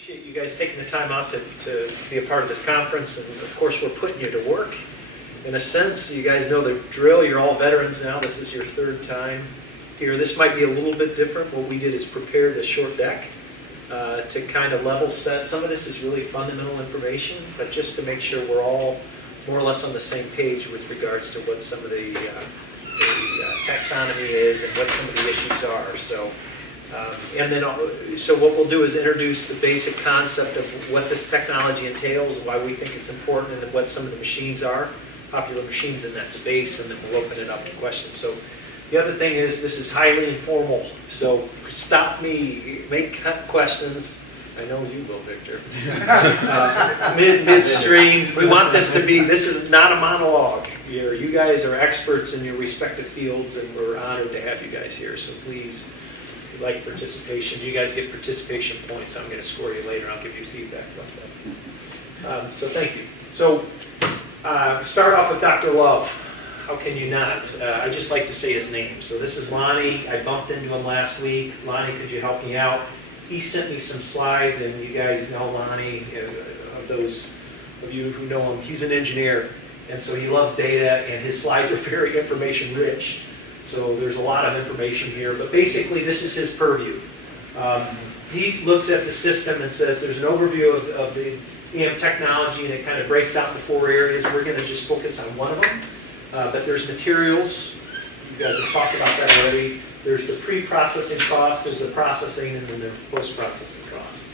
Appreciate you guys taking the time out to be a part of this conference, and of course we're putting you to work. In a sense, you guys know the drill, you're all veterans now, this is your third time here. This might be a little bit different. What we did is prepare the short deck to kind of level set. Some of this is really fundamental information, but just to make sure we're all more or less on the same page with regards to what some of the taxonomy is and what some of the issues are. So what we'll do is introduce the basic concept of what this technology entails, why we think it's important, and what some of the machines are, popular machines in that space, and then we'll open it up to questions. So the other thing is this is highly informal, so stop me, make questions. I know you will, Victor. Midstream. We want this to be, this is not a monologue here. You guys are experts in your respective fields, and we're honored to have you guys here, so please, if you like participation, you guys get participation points. I'm going to score you later. I'll give you feedback about that. So thank you. So start off with Dr. Love. How can you not? I just like to say his name. So this is Lonnie. I bumped into him last week. Lonnie, could you help me out? He sent me some slides, and you guys know Lonnie, of those of you who know him, he's an engineer, and so he loves data, and his slides are very information rich. So there's a lot of information here, but basically this is his purview. He looks at the system and says there's an overview of the EM technology, and it kind of breaks out into 4 areas. We're going to just focus on one of them, but there's materials. You guys have talked about that already. There's the pre-processing cost, there's the processing, and then the post-processing cost.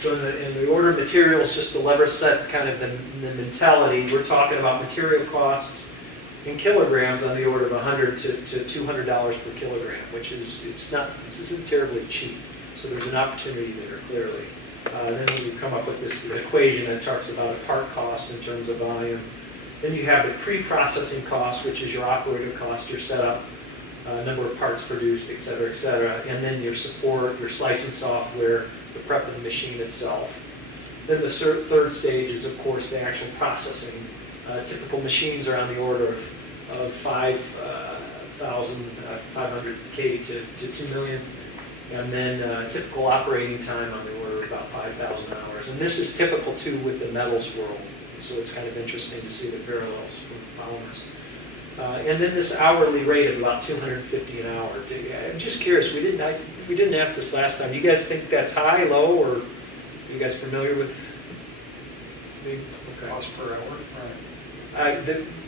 So in the order of materials, just to level set kind of the mentality, we're talking about material costs in kilograms on the order of $100 to $200 per kilogram, which is, this isn't terribly cheap. So there's an opportunity there, clearly. Then we've come up with this equation that talks about a part cost in terms of volume. Then you have the pre-processing cost, which is your operator cost, your setup, number of parts produced, et cetera, and then your support, your slicing software, the prep of the machine itself. Then the third stage is, of course, the actual processing. Typical machines are on the order of 500K to 2 million, and then typical operating time on the order of about 5,000 hours. And this is typical, too, with the metals world, so it's kind of interesting to see the parallels from polymers. And then this hourly rate of about $250 an hour. I'm just curious, we didn't ask this last time. Do you guys think that's high, low, or are you guys familiar with? Okay. Cost per hour, right?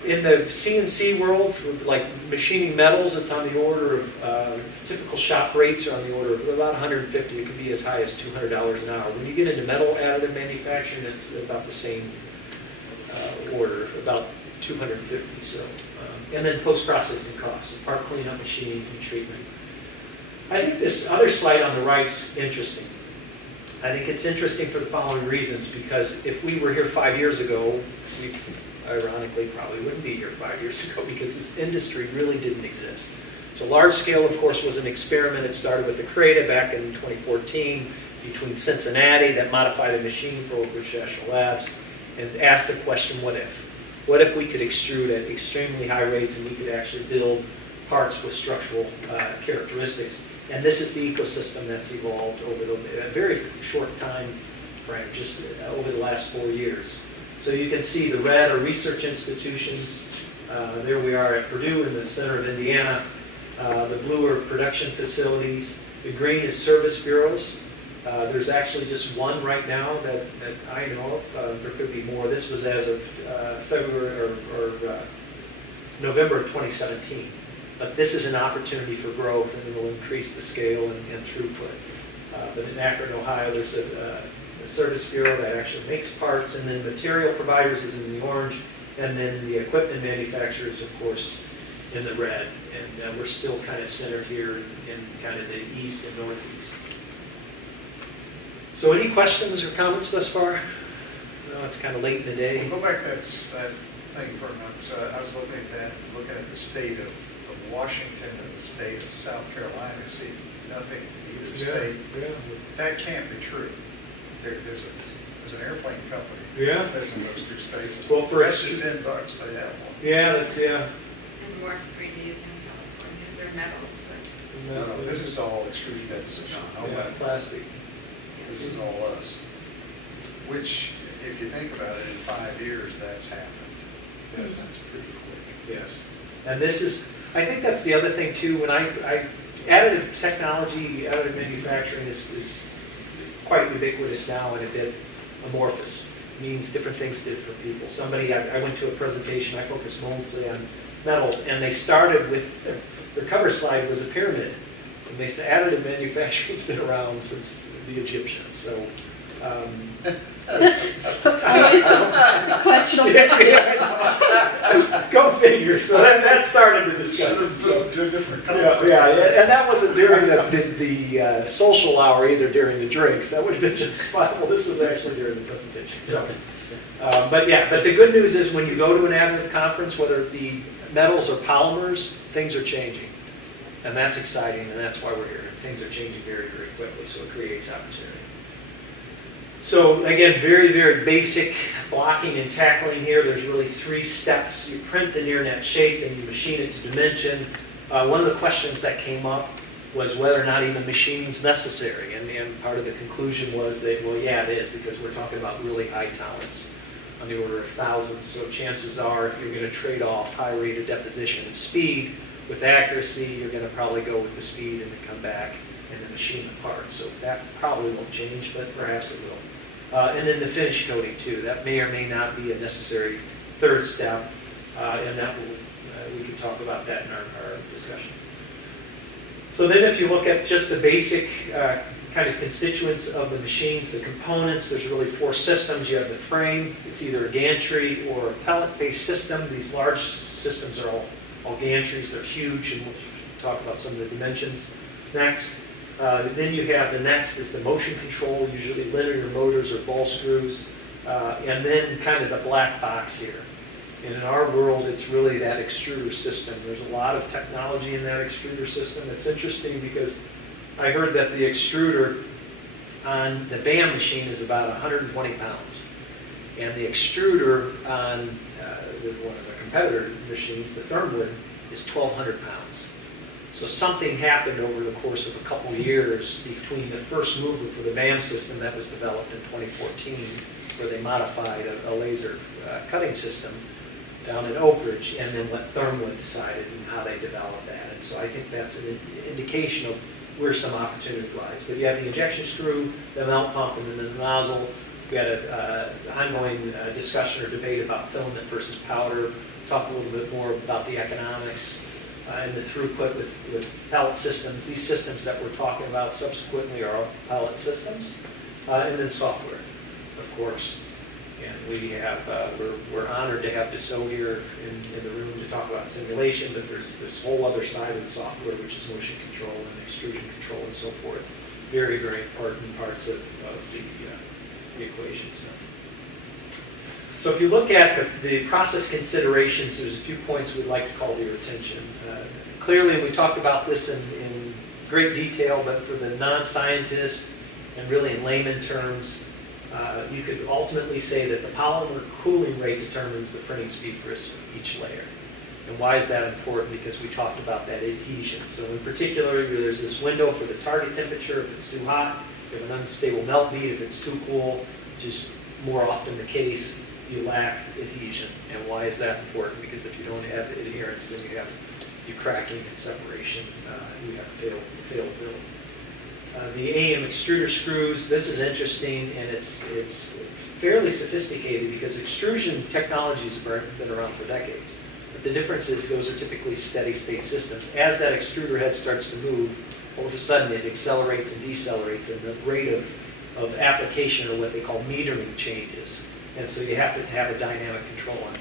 In the CNC world, for like machining metals, it's on the order of, typical shop rates are on the order of about $150. It can be as high as $200 an hour. When you get into metal additive manufacturing, it's about the same order, about $250. So. And then post-processing costs, part cleanup, machining, and treatment. I think this other slide on the right is interesting. I think it's interesting for the following reasons, because if we were here 5 years ago, we ironically probably wouldn't be here 5 years ago, because this industry really didn't exist. So large scale, of course, was an experiment. It started with the CRADA back in 2014 between Cincinnati that modified a machine for Oak Ridge National Labs and asked the question, what if? What if we could extrude at extremely high rates and we could actually build parts with structural characteristics? And this is the ecosystem that's evolved over a very short time frame, just over the last 4 years. So you can see the red are research institutions. There we are at Purdue in the center of Indiana. The blue are production facilities. The green is service bureaus. There's actually just one right now that I know of. There could be more. This was as of February or November of 2017. But this is an opportunity for growth, and it will increase the scale and throughput. But in Akron, Ohio, there's a service bureau that actually makes parts, and then material providers is in the orange, and then the equipment manufacturers, of course, in the red. And we're still kind of centered here in kind of the east and northeast. So any questions or comments thus far? No, it's kind of late in the day. Well, go back to that thing for a minute. So I was looking at that, looking at the state of Washington and the state of South Carolina. See, nothing in either state. Yeah. That can't be true. There's an airplane company that lives in those 2 states. Well, for less than $10, they have one. Yeah, that's And more 3Ds in California. They're metals, but No, this is all extrusion deposition. Plastics. This is all us. Which, if you think about it, in 5 years, that's happened. Yes, that's pretty quick. Yes. And this is, I think that's the other thing too, when additive technology, additive manufacturing is quite ubiquitous now and a bit amorphous. Means different things to different people. I went to a presentation, I focused mostly on metals, and they started with, their cover slide was a pyramid. And they said additive manufacturing's been around since the Egyptians, so. Questionable. Go figure. So that started the discussion. So, To a different yeah, and that wasn't during the social hour either, during the drinks. That would have been just fun. Well, this was actually during the presentation. So, but the good news is when you go to an additive conference, whether it be metals or polymers, things are changing. And that's exciting, and that's why we're here. Things are changing very, very quickly, so it creates opportunity. So again, very, very basic blocking and tackling here. There's really 3 steps. You print the near net shape, and you machine it to dimension. One of the questions that came up was whether or not even machining is necessary. And part of the conclusion was that, well, yeah, it is, because we're talking about really high tolerance on the order of thousands. So chances are, if you're going to trade off high rate of deposition and speed with accuracy, you're going to probably go with the speed and then come back and then machine the part. So that probably won't change, but perhaps it will. And then the finish coating too. That may or may not be a necessary 3rd step, and that will, we can talk about that in our discussion. So then if you look at just the basic kind of constituents of the machines, the components, there's really 4 systems. You have the frame. It's either a gantry or a pellet-based system. These large systems are all gantries. They're huge, and we'll talk about some of the dimensions next. Then you have the next is the motion control, usually linear motors or ball screws, and then kind of the black box here. And in our world, it's really that extruder system. There's a lot of technology in that extruder system. It's interesting because I heard that the extruder on the BAM machine is about 120 pounds. And the extruder on one of the competitor machines, the Thermwood, is 1,200 pounds. So something happened over the course of a couple of years between the first mover for the BAM system that was developed in 2014, where they modified a laser cutting system down in Oak Ridge, and then what Thermwood decided and how they developed that. And so I think that's an indication of where some opportunity lies. But you have the injection screw, the melt pump, and then the nozzle. We had an ongoing discussion or debate about filament versus powder. Talk a little bit more about the economics and the throughput with pellet systems. These systems that we're talking about subsequently are all pellet systems. And then software, of course. And we have, we're honored to have Dassault here in the room to talk about simulation, but there's this whole other side of the software, which is motion control and extrusion control and so forth. Very, very important parts of the equation. So if you look at the process considerations, there's a few points we'd like to call to your attention. Clearly, we talked about this in great detail, but for the non-scientist and really in layman terms, you could ultimately say that the polymer cooling rate determines the printing speed for each layer. And why is that important? Because we talked about that adhesion. So in particular, there's this window for the target temperature. If it's too hot, you have an unstable melt bead. If it's too cool, which is more often the case, you lack adhesion. And why is that important? Because if you don't have adherence, then you have cracking and separation. You have failed build. The AM extruder screws, this is interesting, and it's fairly sophisticated because extrusion technologies have been around for decades. But the difference is those are typically steady state systems. As that extruder head starts to move, all of a sudden it accelerates and decelerates, and the rate of application, or what they call metering, changes. And so you have to have a dynamic control on the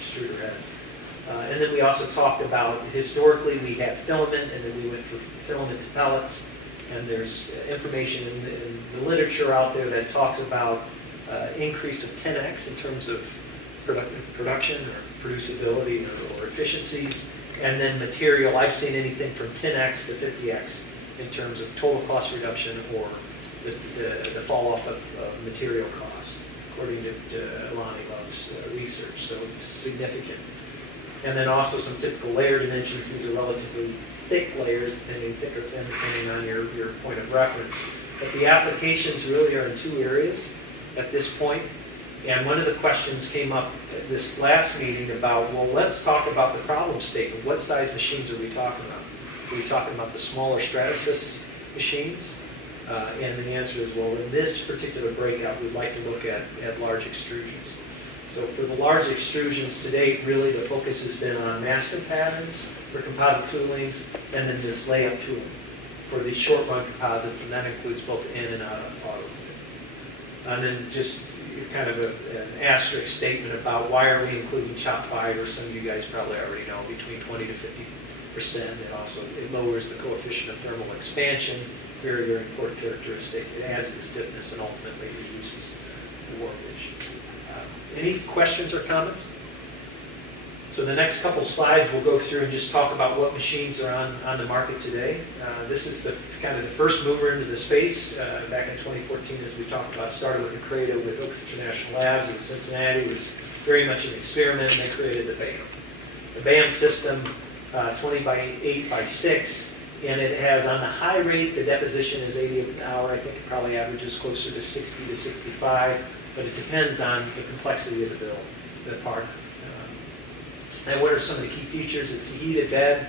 extruder head. And then we also talked about, historically we had filament, and then we went from filament to pellets. And there's information in the literature out there that talks about increase of 10x in terms of production or producibility or efficiencies. And then material, I've seen anything from 10x to 50x in terms of total cost reduction or the fall off of material cost, according to Lonnie Love's research. So significant. And then also some typical layer dimensions. These are relatively thick layers, depending thick or thin, depending on your point of reference. But the applications really are in 2 areas. at this point. And one of the questions came up at this last meeting about, well, let's talk about the problem statement. What size machines are we talking about? Are we talking about the smaller Stratasys machines? And the answer is, well, in this particular breakout, we'd like to look at large extrusions. So for the large extrusions to date, really the focus has been on masking patterns for composite toolings, and then this layup tooling for these short run composites, and that includes both in and out of auto. And then just kind of an asterisk statement about why are we including chopped fiber. Some of you guys probably already know, between 20 to 50%. And also it lowers the coefficient of thermal expansion, very, very important characteristic. It adds to the stiffness and ultimately reduces the warpage. Any questions or comments? So the next couple slides we'll go through and just talk about what machines are on the market today. This is the kind of the first mover into the space. Back in 2014, as we talked about, started with a creative with Oak Ridge National Labs in Cincinnati. It was very much an experiment, and they created the BAM. The BAM system, 20 by 8 by 6, and it has, on the high rate, the deposition is 80 an hour. I think it probably averages closer to 60 to 65, but it depends on the complexity of the build, the part. And what are some of the key features? It's a heated bed.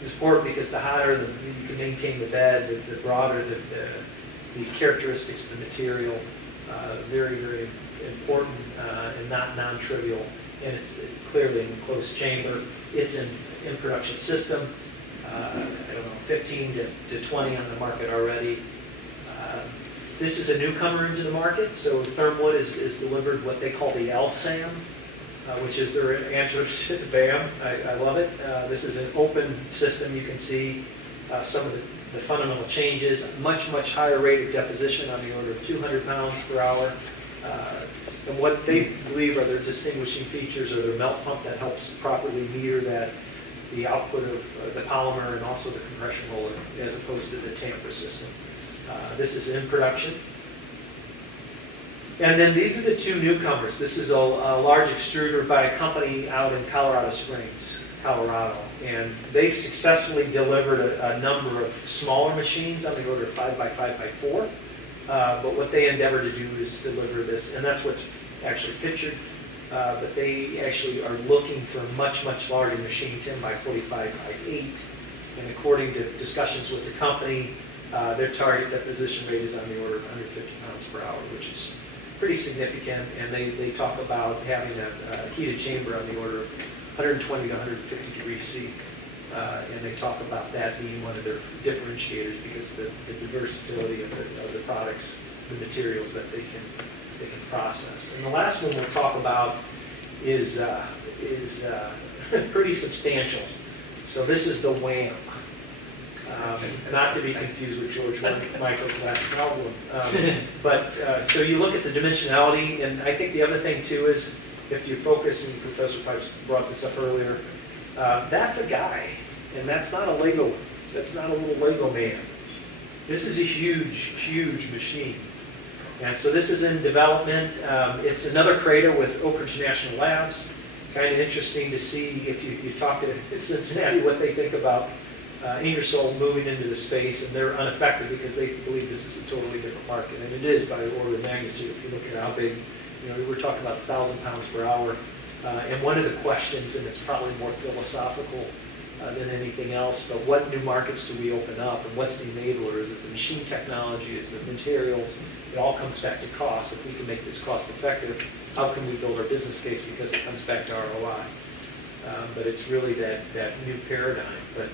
It's important because the hotter you can maintain the bed, the broader the characteristics of the material. Very, very important and not non-trivial. And it's clearly in a closed chamber. It's in production system. I don't know, 15 to 20 on the market already. This is a newcomer into the market. So Thermwood is delivered what they call the LSAM. Which is their answer to the BAM. I love it. This is an open system. You can see some of the fundamental changes. Much, much higher rate of deposition on the order of 200 pounds per hour. And what they believe are their distinguishing features are their melt pump that helps properly meter the output of the polymer and also the compression roller as opposed to the tamper system. This is in production. And then these are the two newcomers. This is a large extruder by a company out in Colorado Springs, Colorado. And they've successfully delivered a number of smaller machines on the order of 5 by 5 by 4. But what they endeavor to do is deliver this, and that's what's actually pictured. But they actually are looking for a much, much larger machine, 10 by 45 by 8. And according to discussions with the company, their target deposition rate is on the order of 150 pounds per hour, which is pretty significant, and they talk about having a heated chamber on the order of 120 to 150 degrees C, and they talk about that being one of their differentiators because of the versatility of the products, the materials that they can process. And the last one we'll talk about is pretty substantial. So this is the WHAM. Not to be confused with George Michael's last album. So you look at the dimensionality, and I think the other thing too is, if you focus, and Professor Pipes brought this up earlier, that's a guy, and that's not a Lego, that's not a little Lego man. This is a huge, huge machine. And so this is in development. It's another creator with Oak Ridge National Labs. Kind of interesting to see if you talk to Cincinnati what they think about Ingersoll moving into the space, and they're unaffected because they believe this is a totally different market, and it is by the order of magnitude. If you look at how big, we're talking about 1,000 pounds per hour. And one of the questions, and it's probably more philosophical than anything else, but what new markets do we open up, and what's the enabler? Is it the machine technology? Is it the materials? It all comes back to cost. If we can make this cost effective, how can we build our business case? Because it comes back to ROI. But it's really that new paradigm. But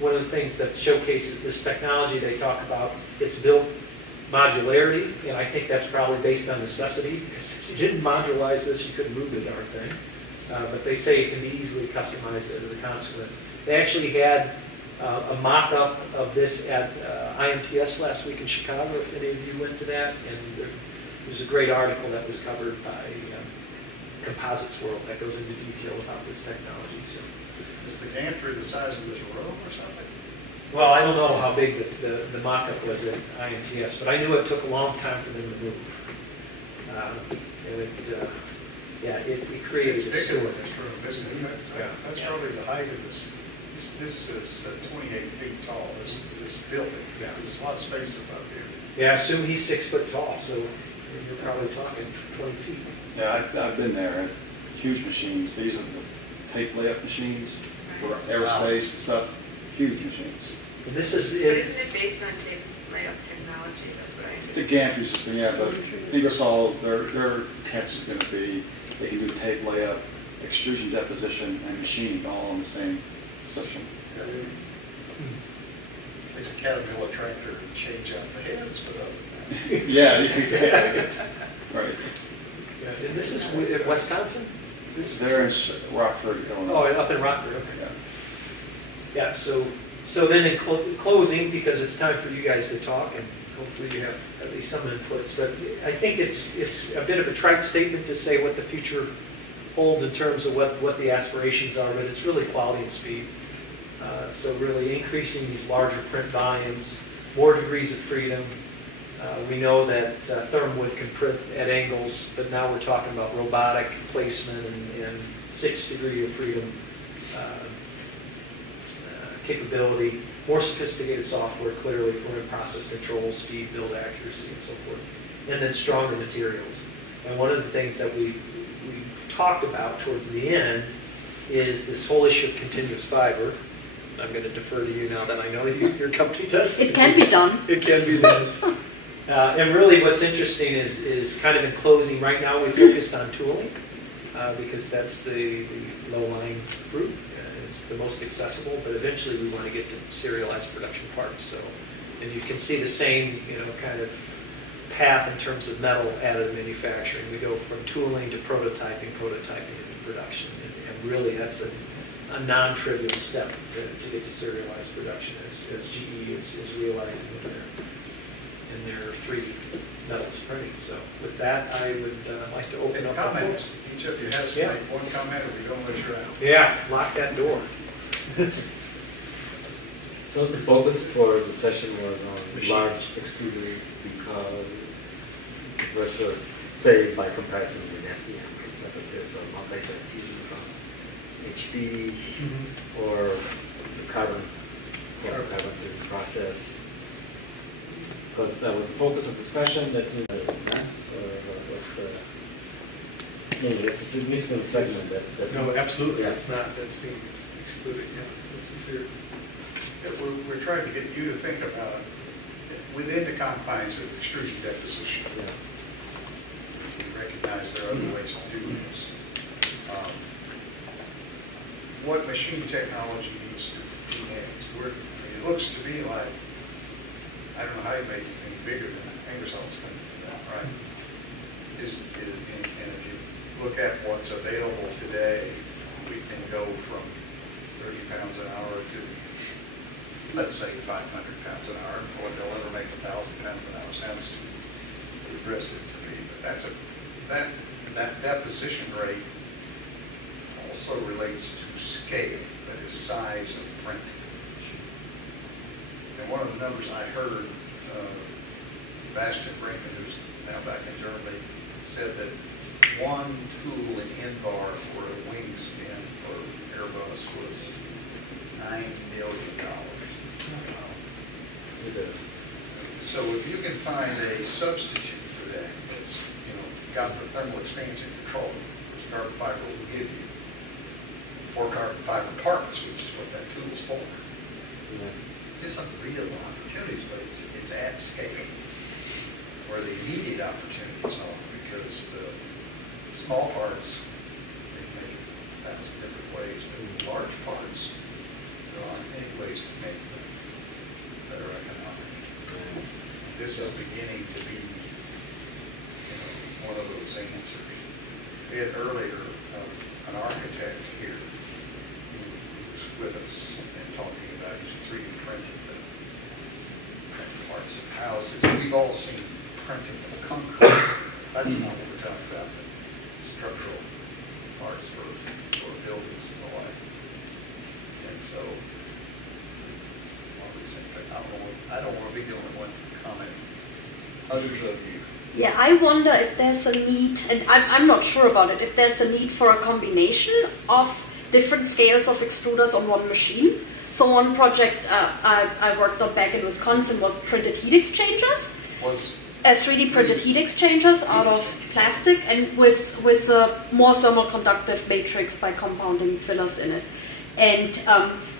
one of the things that showcases this technology they talk about, it's built modularity, and I think that's probably based on necessity, because if you didn't modularize this, you couldn't move the darn thing. But they say it can be easily customized as a consequence. They actually had a mock-up of this at IMTS last week in Chicago, if any of you went to that, and there's a great article that was covered by Composites World that goes into detail about this technology. So. Is the gantry the size of this room or something? Well, I don't know how big the mock-up was at IMTS, but I knew it took a long time for them to move. And it created it's a bigger story. than this room, isn't it? That's probably the height of this. This is 28 feet tall, this building. Yeah. There's a lot of space above here. Yeah, I assume he's 6 foot tall, so You're probably talking 20 feet. Yeah, I've been there. Huge machines. These are the tape layup machines for aerospace and stuff. Huge machines. And this is, But isn't it's, it based on tape layup technology? That's what I The understand. gantry system, yeah, but Ingersoll, their catch is going to be they can do tape layup, extrusion deposition, and machining all in the same system. There's a Caterpillar tractor and change out the heads, but other than that. Yeah, exactly. Right. yeah, and this is in Wisconsin? This They're in Rockford, Oh, Illinois. up in Rockford, okay. Yeah. Yeah, so then in closing, because it's time for you guys to talk, and hopefully you have at least some inputs, but I think it's a bit of a trite statement to say what the future holds in terms of what the aspirations are, but it's really quality and speed. So really increasing these larger print volumes, more degrees of freedom. We know that thermowood can print at angles, but now we're talking about robotic placement and 6 degree of freedom capability, more sophisticated software clearly for in-process control, speed, build accuracy, and so forth, and then stronger materials. And one of the things that we talked about towards the end is this whole issue of continuous fiber. I'm going to defer to you now that I know your company does. It can be done. It can be done. And really what's interesting is kind of in closing, right now we focused on tooling because that's the low-lying fruit. It's the most accessible, but eventually we want to get to serialized production parts. So, and you can see the same, kind of path in terms of metal additive manufacturing. We go from tooling to prototyping into production. And really that's a non-trivial step to get to serialized production as GE is realizing in their 3D metals printing. So with that, I would like to open up the floor. Comments, each of you has to Yeah. make one comment or we don't let you out. Yeah, lock that door. So the focus for the session was on Machines. large extruders because versus, say, by comparison with FDM, for example, say, so multi-jet fusion from HP or the carbon field process. Because that was the focus of discussion that you know, mass or what's the, anyway, it's a significant segment that's No, absolutely, Yeah. that's being excluded, yeah, that's a fear. Yeah, we're trying to get you to think about it within the confines of extrusion deposition. Yeah. We recognize there are other ways to do this. What machine technology needs to be next? It looks to me like, I don't know how you make anything bigger than Ingersoll's thing, right? And if you look at what's available today, we can go from 30 pounds an hour to, let's say, 500 pounds an hour. Or they'll ever make 1,000 pounds an hour sounds too aggressive to me. But that deposition rate also relates to scale, that is size of print. And one of the numbers I heard, Bastian Brinkman, who's now back in Germany, said that one tool in Invar for a wingspan for Airbus was $9 million. So if you can find a substitute for that, that's got the thermal expansion control, which carbon fiber will give you, or carbon fiber parts, which is what that tool's for. There's some real opportunities, but it's at scale. Where the immediate opportunities are, because the small parts, they can make 1,000 different ways, but the large parts, there aren't many ways to make them that are economic. This is beginning to be one of those answers. We had earlier an architect here who was with us and talking about using 3D printing to print parts of houses. We've all seen printing of concrete. That's not what we're talking about, but structural parts for buildings and the like. And so it's one of these things. I don't want to be the only one commenting. Others of you. Yeah, I wonder if there's a need, and I'm not sure about it, if there's a need for a combination of different scales of extruders on one machine. So one project I worked on back in Wisconsin was printed heat exchangers. 3D printed heat exchangers out of plastic and with a more thermal conductive matrix by compounding fillers in it. And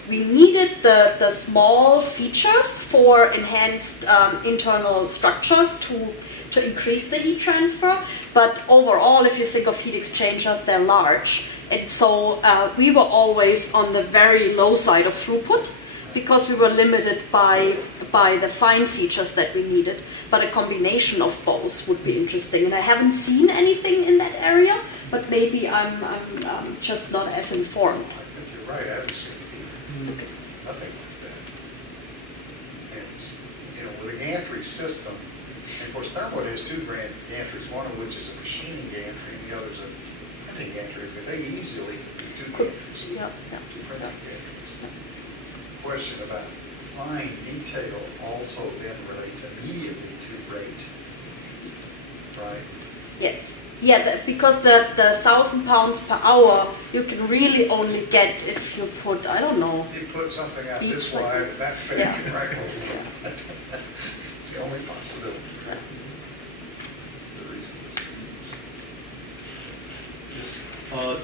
we needed the small features for enhanced internal structures to increase the heat transfer. But overall, if you think of heat exchangers, they're large. And so we were always on the very low side of throughput because we were limited by the fine features that we needed. But a combination of both would be interesting. And I haven't seen anything in that area, but maybe I'm just not as informed. I think you're right, I haven't seen nothing like that. And, you know, with a gantry system, and of course Thermwood has two gantries, one of which is a machining gantry and the other's a printing gantry, but they easily could be two gantries. Yeah. Two printing gantries. Question about fine detail also then relates immediately to rate, right? Yes. Yeah, because the 1,000 pounds per hour you can really only get if you put, I don't know. You put something out Beats this like wide, this. and that's big, Yeah. right? It's the only possibility. The reason is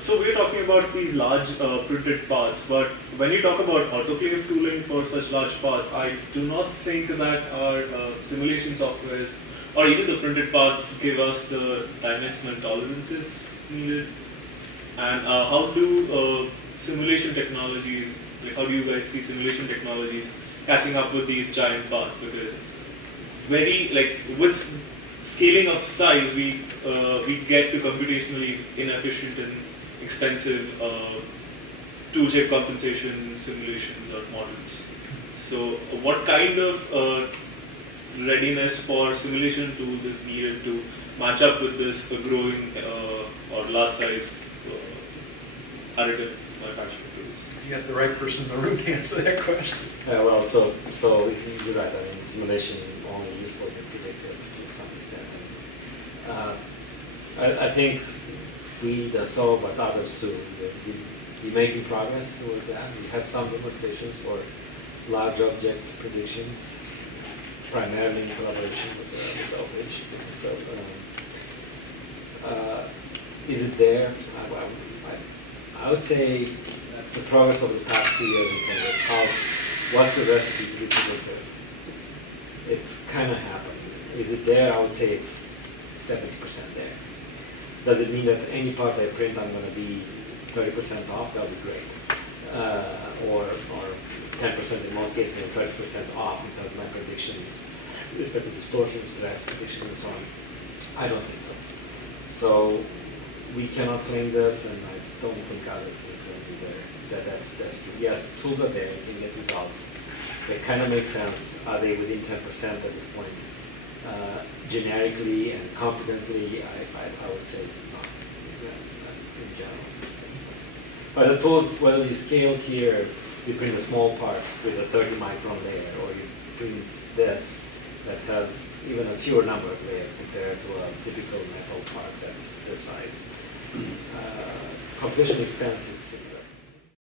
So we're talking about these large printed parts, but when you talk about autoclave tooling for such large parts, I do not think that our simulation softwares or even the printed parts give us the dimensional tolerances needed. And how do simulation technologies, like how do you guys see simulation technologies catching up with these giant parts? Because with scaling of size, we get to computationally inefficient and expensive tool shape compensation simulations or models. So what kind of readiness for simulation tools is needed to match up with this growing or large size additive manufacturing tools? You got the right person in the room to answer that question. Well, so you're right. I mean, simulation only used for this predictive to some extent. I think we, so but others too, we're making progress toward that. We have some demonstrations for large objects predictions, primarily in collaboration with the operation. So, is it there? I would say the progress of the past 2 years in terms of what's the recipe to be predictive? It's kind of happened. Is it there? I would say it's 70% there. Does it mean that any part I print I'm going to be 30% off? That would be great. Or 10% in most cases, 30% off in terms of my predictions, respect to distortion, stress, prediction, and so on. I don't think so. So we cannot claim this, and I don't think others can claim either that's true. Yes, the tools are there, you can get results. They kind of make sense. Are they within 10% at this point? Generically and confidently, I would say not in general. But the tools, whether you scale here, you print a small part with a 30 micron layer, or you print this that has even a fewer number of layers compared to a typical metal part that's this size. Competition expense is similar.